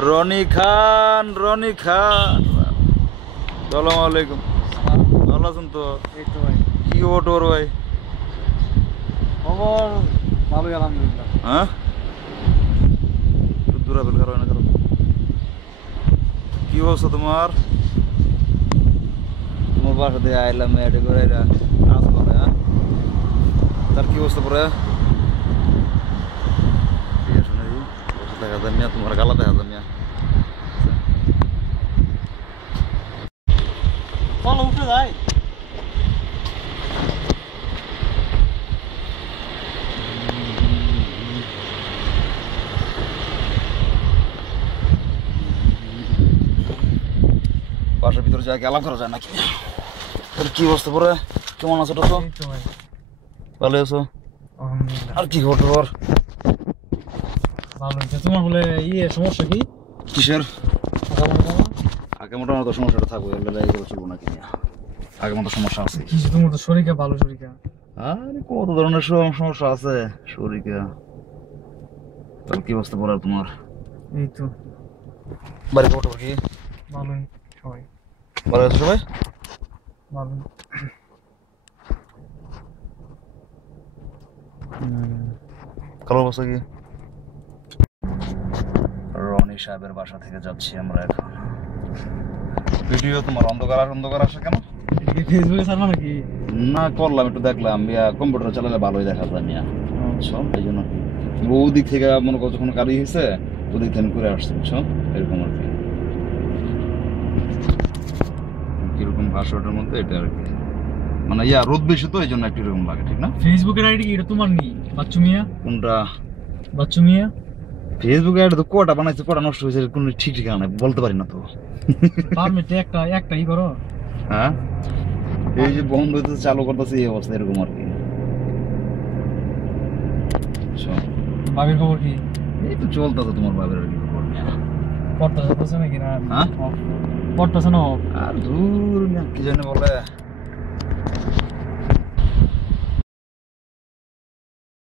রনি খান সালাম আলাইকুম। ভালো আছেন তো? কি খবর ভাই? খবর ভালোই আলহামদুলিল্লাহ। হ্যাঁ দূরাবেল কারো না কারো কি অবস্থা তোমার? তোমার বাসা দিয়ে আইলাম মেয়েটে করে কাজ করে। হ্যাঁ তার কি অবস্থা পরে? দেখা যায় মিয়া, তোমার গালা দেখা যায় মিয়া। চলো উঠে যাই। বাসার ভিতরে যা গেলাম করা যায় নাকি? তোর কি অবস্থা পরে? কেমন আছো? তো ভালো আছো? আর কি খবর? ভালো হয়েছে। তোমার বলে সমস্যা কি? কিসের? আগে মোটামুটি সমস্যাটা থাকবে, এগুলো চলবো নাকি? আগে মতো সমস্যা আছে। কিছু তোমার তো শরীরটা ভালো শরীরটা। আরে কত ধরনের সমস্যা আছে শরীরে। তোর কি অবস্থা পড়ার তোমার? এই তো বাড়ি খবর কি? ভালোই সবাই ভালো আছে সবাই? ভালো। কালো অবস্থা কি? রনি সাহেবের বাসা থেকে যাচ্ছি আমরা এখন। ভিডিও তোমার অন্ধকার আসে কেন? ফেসবুকে ছাড়বা নাকি? না করলাম, একটু দেখলাম কম্পিউটার চালালে ভালোই দেখা যায় মিয়া। বুঝছো, এই জন্য কি ওদিক থেকে মনে করো যখন গাড়ি হয়েছে ওদিক থেকে করে আসছে, বুঝছো এরকম আর কি। কিরকম ভাষাটার মধ্যে এটা আর কি, মানে রোদ বেশি তো এই জন্য একটু এরকম লাগে, ঠিক না? ফেসবুকের আইডি কি এটা তোমার নেই? বাচ্চু মিয়া। কোনটা? বাচ্চু মিয়া ফেসবুকে আইডি তো কটা বানাইছে, কটা নষ্ট হয়েছে কোনো ঠিক ঠিকানা নাই, বলতে পারি না তো। পারমিটে একটা ই করো। হ্যাঁ এই যে বন্ধ হইতে চালু করতেছে এই অবস্থা এরকম আর কি। বাবির খবর কি? এই তো চলতেছে তোমার বাবার আর কি খবর নিয়ে। পড়তে যাচ্ছে নাকি না? হ্যাঁ পড়তেছে না। আর দূর কি জানি বলে